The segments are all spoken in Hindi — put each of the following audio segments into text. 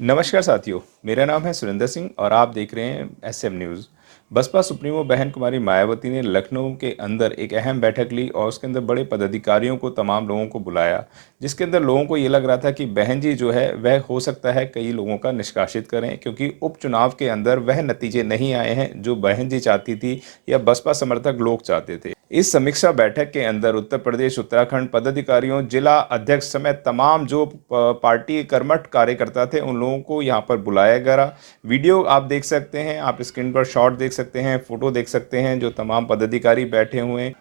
नमस्कार साथियों, मेरा नाम है सुरेंद्र सिंह और आप देख रहे हैं एसएम न्यूज़। बसपा सुप्रीमो बहन कुमारी मायावती ने लखनऊ के अंदर एक अहम बैठक ली और उसके अंदर बड़े पदाधिकारियों को तमाम लोगों को बुलाया, जिसके अंदर लोगों को ये लग रहा था कि बहन जी जो है वह हो सकता है कई लोगों का निष्कासित करें, क्योंकि उपचुनाव के अंदर वह नतीजे नहीं आए हैं जो बहन जी चाहती थी या बसपा समर्थक लोग चाहते थे। इस समीक्षा बैठक के अंदर उत्तर प्रदेश उत्तराखंड पदाधिकारियों, जिला अध्यक्ष समेत तमाम जो पार्टी कर्मठ कार्यकर्ता थे उन लोगों को यहाँ पर बुलाया गया। वीडियो आप देख सकते हैं, आप स्क्रीन पर शॉट देख सकते हैं, फोटो देख सकते हैं, जो तमाम पदाधिकारी बैठे हुए हैं।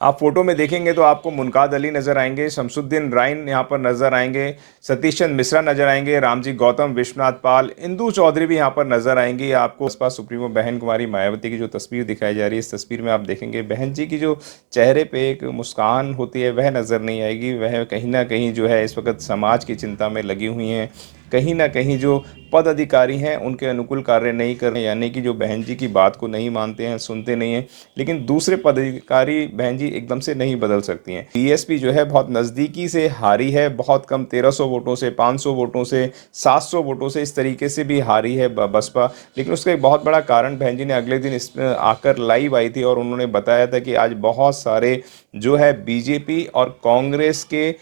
आप फोटो में देखेंगे तो आपको मुनकाद अली नजर आएंगे, शमसुद्दीन राइन यहाँ पर नजर आएंगे, सतीश चंद्र मिश्रा नजर आएंगे, रामजी गौतम, विश्वनाथ पाल, इंदु चौधरी भी यहाँ पर नजर आएंगी। आपको बसपा सुप्रीमो बहन कुमारी मायावती की जो तस्वीर दिखाई जा रही है, इस तस्वीर में आप देखेंगे बहन जी की जो चेहरे पे एक मुस्कान होती है वह नज़र नहीं आएगी। वह कहीं ना कहीं जो है इस वक्त समाज की चिंता में लगी हुई हैं। कहीं ना कहीं जो पद अधिकारी हैं उनके अनुकूल कार्य नहीं कर रहे, यानी कि जो बहन जी की बात को नहीं मानते हैं, सुनते नहीं हैं। लेकिन दूसरे पदाधिकारी बहन जी एकदम से नहीं बदल सकती हैं। बीएसपी जो है बहुत नज़दीकी से हारी है, बहुत कम 1300 वोटों से, 500 वोटों से, 700 वोटों से, इस तरीके से भी हारी है बसपा। लेकिन उसका एक बहुत बड़ा कारण बहन जी ने अगले दिन इस आकर लाइव आई थी और उन्होंने बताया था कि आज बहुत सारे जो है बीजेपी और कांग्रेस के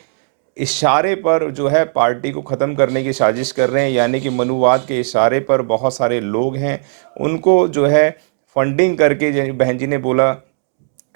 इशारे पर जो है पार्टी को ख़त्म करने की साजिश कर रहे हैं, यानी कि मनुवाद के इशारे पर बहुत सारे लोग हैं उनको जो है फंडिंग करके। बहन जी ने बोला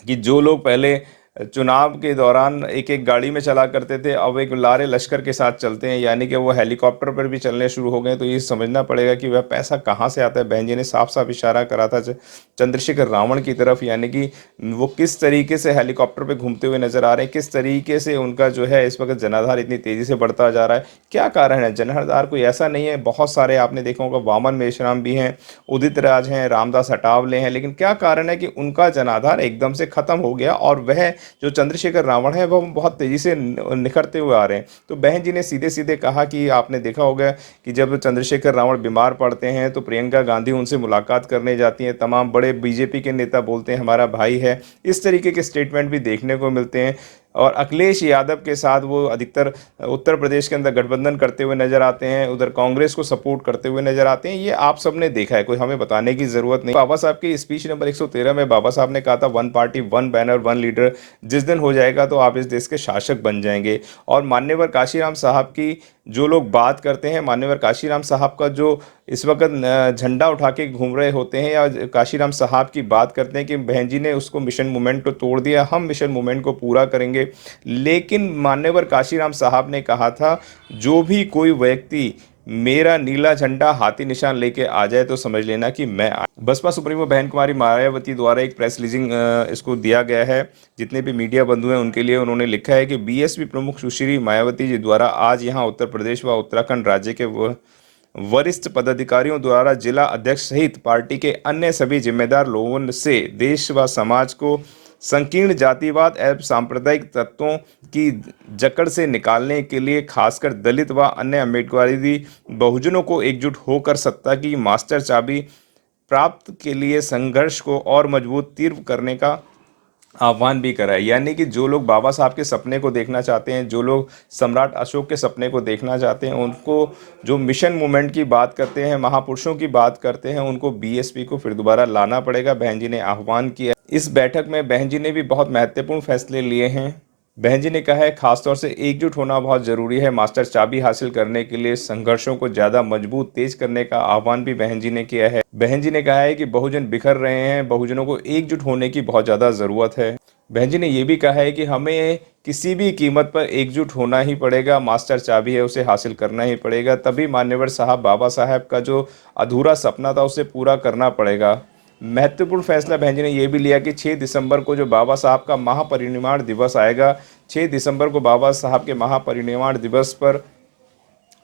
कि जो लोग पहले चुनाव के दौरान एक एक गाड़ी में चला करते थे अब एक लारे लश्कर के साथ चलते हैं, यानी कि वो हेलीकॉप्टर पर भी चलने शुरू हो गए। तो ये समझना पड़ेगा कि वह पैसा कहाँ से आता है। बहन जी ने साफ साफ इशारा करा था चंद्रशेखर रावण की तरफ, यानी कि वो किस तरीके से हेलीकॉप्टर पे घूमते हुए नजर आ रहे हैं, किस तरीके से उनका जो है इस वक्त जनाधार इतनी तेजी से बढ़ता जा रहा है। क्या कारण है? जनाधार कोई ऐसा नहीं है, बहुत सारे आपने देखा होगा, वामन मेश्राम भी हैं, उदित राज हैं, रामदास अठावले हैं, लेकिन क्या कारण है कि उनका जनाधार एकदम से खत्म हो गया और वह जो चंद्रशेखर रावण है वह बहुत तेजी से निखरते हुए आ रहे हैं। तो बहन जी ने सीधे सीधे कहा कि आपने देखा होगा कि जब चंद्रशेखर रावण बीमार पड़ते हैं तो प्रियंका गांधी उनसे मुलाकात करने जाती हैं, तमाम बड़े बीजेपी के नेता बोलते हैं हमारा भाई है, इस तरीके के स्टेटमेंट भी देखने को मिलते हैं। और अखिलेश यादव के साथ वो अधिकतर उत्तर प्रदेश के अंदर गठबंधन करते हुए नजर आते हैं, उधर कांग्रेस को सपोर्ट करते हुए नजर आते हैं। ये आप सबने देखा है, कोई हमें बताने की जरूरत नहीं। बाबा साहब की स्पीच नंबर 113 में बाबा साहब ने कहा था one party one banner one leader, जिस दिन हो जाएगा तो आप इस देश के शासक बन जाएंगे। और मान्यवर काशीराम साहब की जो लोग बात करते हैं, मान्यवर काशीराम साहब का जो इस वक्त झंडा उठा के घूम रहे होते हैं या काशीराम साहब की बात करते हैं कि बहन जी ने उसको मिशन मूवमेंट को तोड़ दिया, हम मिशन मूवमेंट को पूरा करेंगे। लेकिन मान्यवर काशीराम साहब ने कहा था जो भी कोई व्यक्ति मेरा नीला झंडा हाथी निशान लेके आ जाए तो समझ लेना कि मैं बसपा सुप्रीमो बहन कुमारी मायावती द्वारा एक प्रेस रिलीजिंग इसको दिया गया है। जितने भी मीडिया बंधु हैं उनके लिए उन्होंने लिखा है कि बीएसपी प्रमुख सुश्री मायावती जी द्वारा आज यहां उत्तर प्रदेश व उत्तराखंड राज्य के वरिष्ठ पदाधिकारियों द्वारा जिला अध्यक्ष सहित पार्टी के अन्य सभी जिम्मेदार लोगों से देश व समाज को संकीर्ण जातिवाद एवं सांप्रदायिक तत्वों की जकड़ से निकालने के लिए खासकर दलित व अन्य अम्बेडकरवादी बहुजनों को एकजुट होकर सत्ता की मास्टर चाबी प्राप्त के लिए संघर्ष को और मजबूत तीव्र करने का आह्वान भी करा है। यानी कि जो लोग बाबा साहब के सपने को देखना चाहते हैं, जो लोग सम्राट अशोक के सपने को देखना चाहते हैं, उनको जो मिशन मूवमेंट की बात करते हैं, महापुरुषों की बात करते हैं, उनको बीएसपी को फिर दोबारा लाना पड़ेगा। बहन जी ने आह्वान किया। इस बैठक में बहन जी ने भी बहुत महत्वपूर्ण फैसले लिए हैं। बहन जी ने कहा है खासतौर से एकजुट होना बहुत ज़रूरी है। मास्टर चाबी हासिल करने के लिए संघर्षों को ज़्यादा मजबूत तेज करने का आह्वान भी बहन जी ने किया है। बहन जी ने कहा है कि बहुजन बिखर रहे हैं, बहुजनों को एकजुट होने की बहुत ज़्यादा ज़रूरत है। बहन जी ने यह भी कहा है कि हमें किसी भी कीमत पर एकजुट होना ही पड़ेगा, मास्टर चाबी है उसे हासिल करना ही पड़ेगा, तभी मान्यवर साहब बाबा साहब का जो अधूरा सपना था उसे पूरा करना पड़ेगा। महत्वपूर्ण फैसला बहन जी ने यह भी लिया कि 6 दिसंबर को जो बाबा साहब का महापरिनिर्वाण दिवस आएगा, 6 दिसंबर को बाबा साहब के महापरिनिर्वाण दिवस पर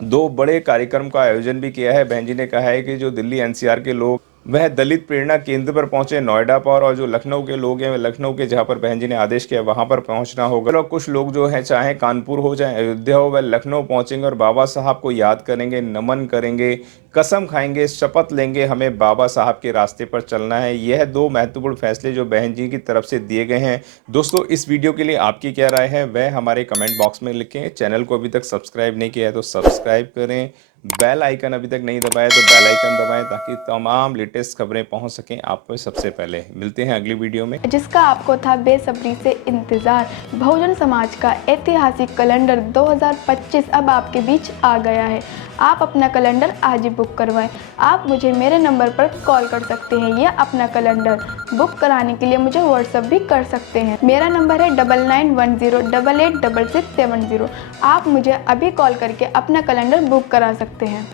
दो बड़े कार्यक्रम का आयोजन भी किया है। बहन जी ने कहा है कि जो दिल्ली एनसीआर के लोग वह दलित प्रेरणा केंद्र पर पहुंचे नोएडा पर, और जो लखनऊ के लोग हैं लखनऊ के जहां पर बहन जी ने आदेश किया वहां पर पहुंचना होगा। और कुछ लोग जो हैं चाहे कानपुर हो चाहे अयोध्या हो वह लखनऊ पहुंचेंगे और बाबा साहब को याद करेंगे, नमन करेंगे, कसम खाएंगे, शपथ लेंगे हमें बाबा साहब के रास्ते पर चलना है। यह दो महत्वपूर्ण फैसले जो बहन जी की तरफ से दिए गए हैं। दोस्तों इस वीडियो के लिए आपकी क्या राय है वह हमारे कमेंट बॉक्स में लिखें। चैनल को अभी तक सब्सक्राइब नहीं किया है तो सब्सक्राइब करें, बेल आइकन अभी तक नहीं दबाया तो बेल आइकन दबाएं ताकि तमाम लेटेस्ट खबरें पहुंच सकें आप पे सबसे पहले। मिलते हैं अगली वीडियो में। जिसका आपको था बेसब्री से इंतज़ार। बहुजन समाज का ऐतिहासिक कैलेंडर 2025 अब आपके बीच आ गया है। आप अपना कैलेंडर आज ही बुक करवाएं। आप मुझे मेरे नंबर पर कॉल कर सकते हैं या अपना कैलेंडर बुक कराने के लिए मुझे व्हाट्सएप भी कर सकते हैं। मेरा नंबर है 9910886670। आप मुझे अभी कॉल करके अपना कैलेंडर बुक करा सकते हैं।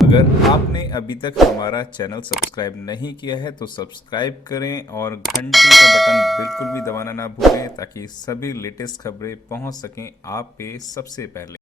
अगर आपने अभी तक हमारा चैनल सब्सक्राइब नहीं किया है तो सब्सक्राइब करें और घंटी का बटन बिल्कुल भी दबाना ना भूलें ताकि सभी लेटेस्ट खबरें पहुंच सकें आप पे सबसे पहले।